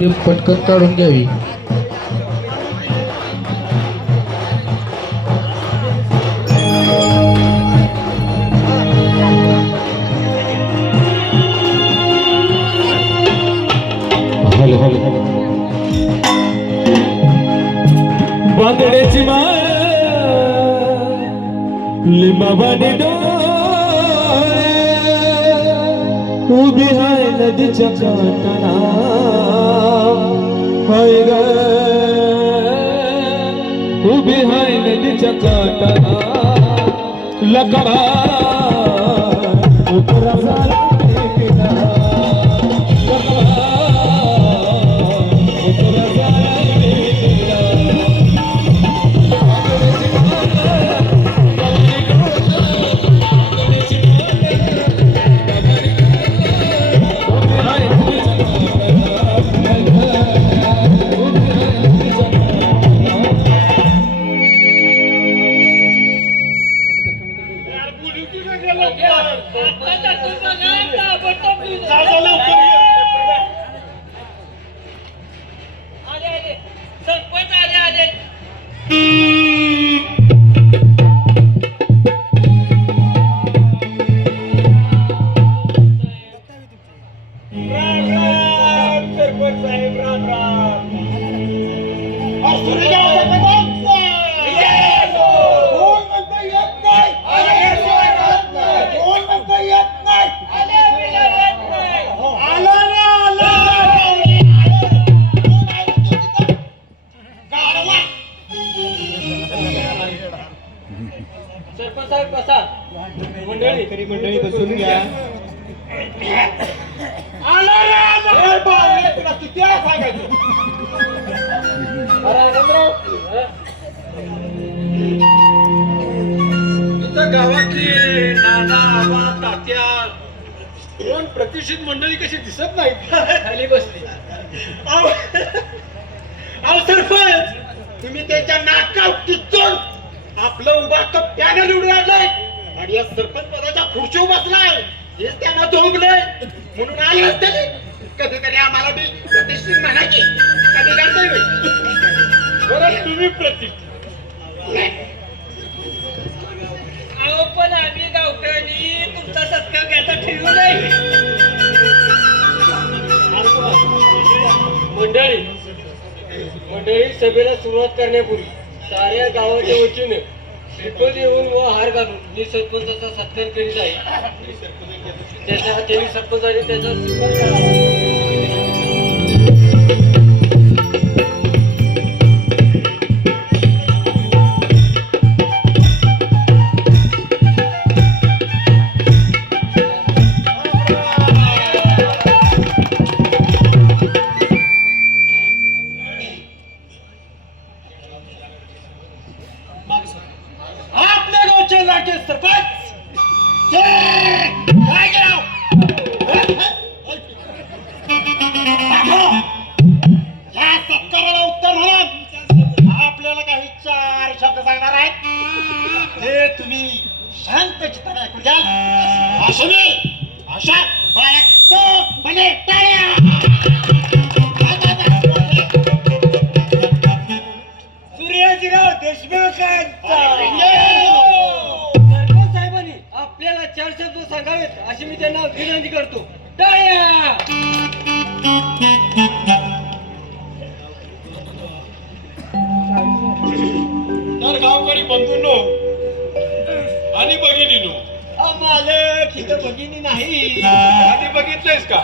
ती पटकन काढून घ्यावी. हॅलो हॅलो बांगड्याची माळ लिंबाबाने डोळे उभी हाय नदीच्या काठाला. हाय ग उभी हाय नदीच्या काठाला लकडा गावातली नाना आबा तात्या दोन प्रतिष्ठित मंडळी कशी दिसत नाहीत? खाली बसली. अहो सरपंच तुम्ही त्याच्या नाकाव टिचून आपलं उभा कप्प्याने निवडून आणलंय आणि या सरपंच पदाच्या खुर्चीवर बसलाय हेच त्यांना झोंबलंय म्हणून आले असते कधीतरी आम्हाला बी प्रतिष्ठित म्हणायची. कधी करताय बरं तुम्ही प्रतिष्ठित. पण आम्ही गावकऱ्यांनी तुमचा सत्कार घ्यायचा ठेवू नाही मंडळी मंडळी सभेला सुरुवात करण्यापूर्वी साऱ्या गावाच्या वतीने श्रीफळ येऊन व हार घालून मी सरपंचाचा सत्कार करीत आहे त्याच्या त्यांनी सरपंच आणि त्याचा स्वीकार करावा. या सत्काराला उत्तर म्हणून आपल्याला काही चार शब्द सांगणार आहेत. तुम्ही शांत चित्ताने ऐकून घ्याल. अश्विनी अशा बाळगतोपणे टाळ्या. सूर्याजीराव देशमुखांचा. सरपंच साहेबांनी आपल्याला चार शब्द सांगावेत अशी मी त्यांना विनंती करतो. टाळ्या. तर गावकरी बंधूंनो आणि भगिनीनो मालक इथं भगिनी नाही. आधी बघितलंयस का?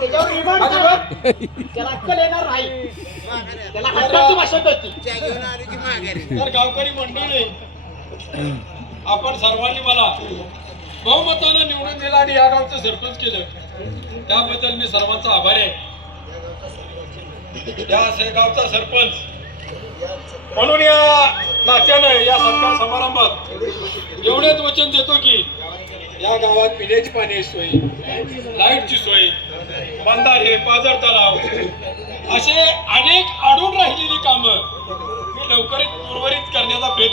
त्याच्यावर विमान करा. त्याला अक्कल येणार नाही. त्याला हक्काची भाषा कळते तर गावकरी मंडळी आपण सर्वांनी मला बहुमतानं निवडून दिलं आणि या गावचं सरपंच केलं. त्याबद्दल मी सर्वांचा आभारी आहे. या गावचा सरपंच. म्हणून या नात्यानं या सत्कार समारंभात एवढेच वचन देतो की या गावात पिण्याची पाण्याची सोय लाईटची सोय बंधारे पाझर तलाव असे अनेक अडून राहिलेली कामं मी लवकरच उर्वरित करण्याचा प्रयत्न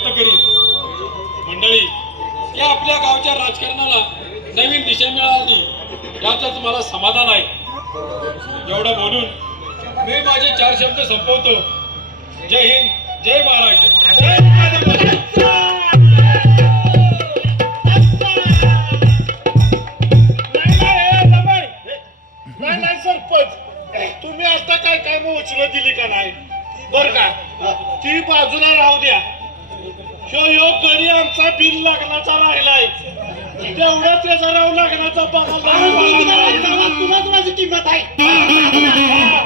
करीन राजकारणाला नवीन दिशा मिळाली यातच मला समाधान आहे. एवढं बोलून मी माझे चार शब्द संपवतो. जय हिंद जय महाराष्ट्र. नाही नाही तुम्ही आता काय काय उचल दिली का नाही? बर का? ती बाजूला राहू द्या. शो यो आमचा बिल लग्नाचा राहिलाय. तेवढा त्याचा राहू लग्नाचा तुलाच माझी किंमत आहे.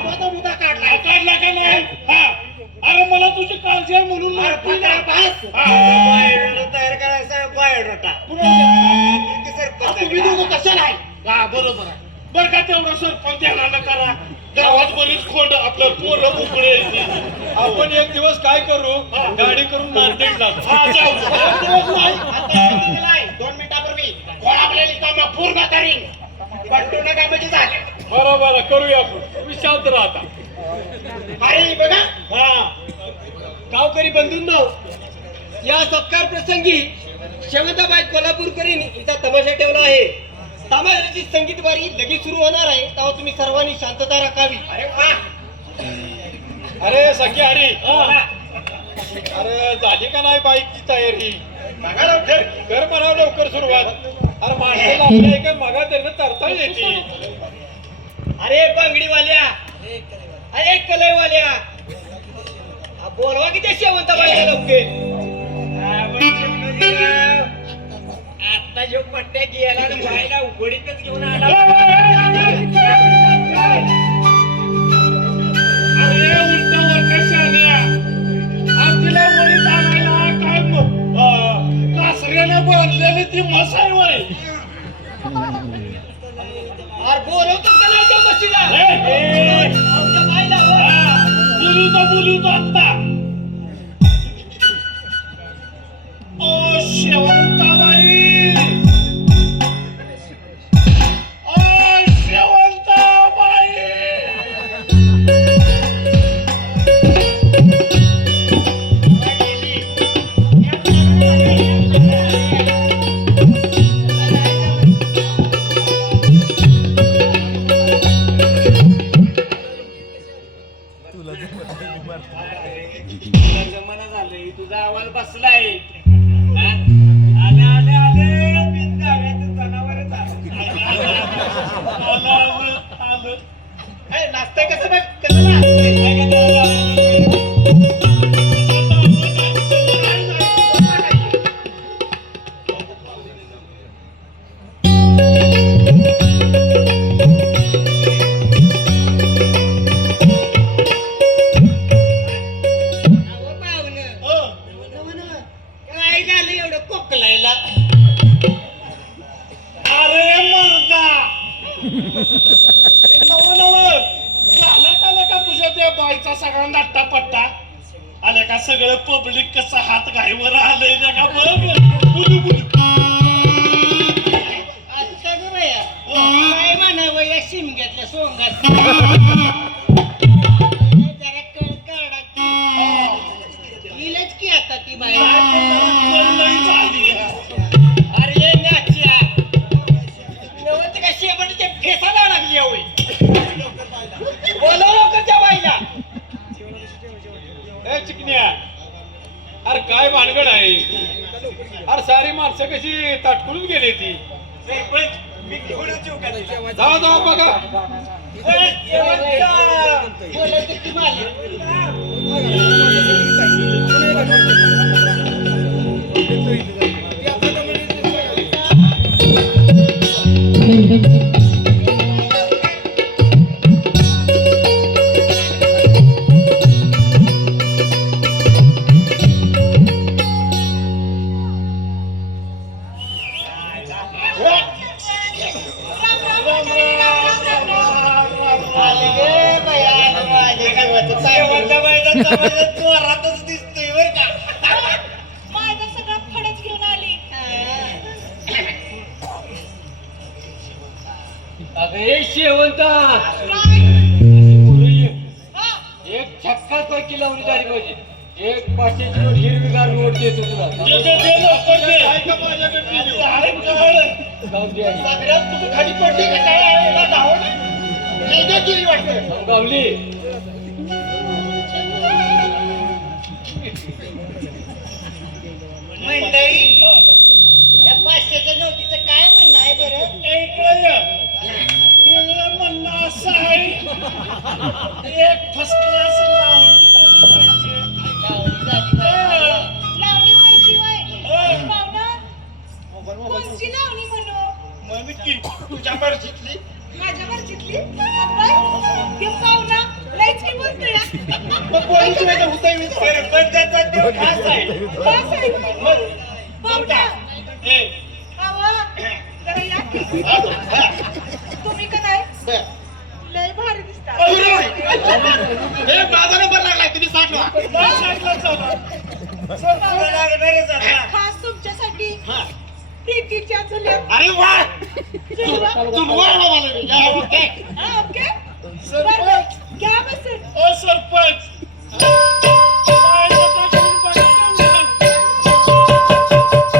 माझा मुद्दा काढला. काढला का नाही? हा. अरे मला तुझी काळजी आहे म्हणून. हा. तयार करायचा बायोडाटा तुम्ही दोघं कशाला आहे हा बरोबर आहे. बर का तेवढं सरपंच ध्यानानं करा. गावात बरीच खोंड आपलं पोरं उकडे आपण एक दिवस काय करू? गाडी करून नांदेडला जाऊ. काम पूर्ण करीन. पट्टू नका म्हणजे झाले. बरं बरं करूया आपण. तुम्ही शांत राहता. अरे बघा. हा. गावकरी बंधूंनो या सत्कार प्रसंगी शेवंताबाई कोल्हापूरकरीन इथं तमाशा ठेवला आहे. तमाशाची संगीत वारी लगेच सुरू होणार आहे. तेव्हा तुम्ही सर्वांनी शांतता राखावी. अरे वा. अरे सखी हरी. अरे झाली का नाही बाईकची तयारी? कर म्हणावं लवकर सुरुवात. अरे माणसाला आपल्या एका मागा त्यांना तरता येते. अरे बांगडीवाल्या अरे कलरवाल्या. आ, बोलवा की त्या शेवंताबाईला लवकर. आता जो पट्ट्या गेला उघडीतच घेऊन आला. बोलू तो बोलू तो आत्ता. फेसाला लागली होय बोलव लवकर त्या बाईला. ए चिकन्या. अरे काय भानगड आहे? अरे सारी माणसं कशी ताटकुळून गेली ती. जावा जावा बघा. बोलायचं की मालिक जोरातच दिसतोय बर का. माझं सगळं फडच घेऊन आली. अगे शेवंता. काय? हा. एक छक्का पैकी लावणी झाली पाहिजे एक पाचशेची नोट हिरवीगार नोट देतो तुला. लवकर दे. आहे? आहे आहे सगळ्यात खाली पडली का काय? केली वाटतं. गावली. मंडळी या पाचशेच्या नोटीचं काय म्हणणं आहे बरं केलेलं म्हणणं असं आहे एक फर्स्ट क्लास लावणी व्हायची वय कोणची लावणी म्हणू तुझ्या मर्जीतली माझ्या मर्जीतली तो. पाहुणा. तुम्ही का नाही बर. लय भारी दिसता अरे, ए, माझा नंबर लागलाय तुम्ही साठवा खास तुमच्यासाठी. प्रीतीच्या झुल्यात अरे वा ओके. ओके ओ सरपंच।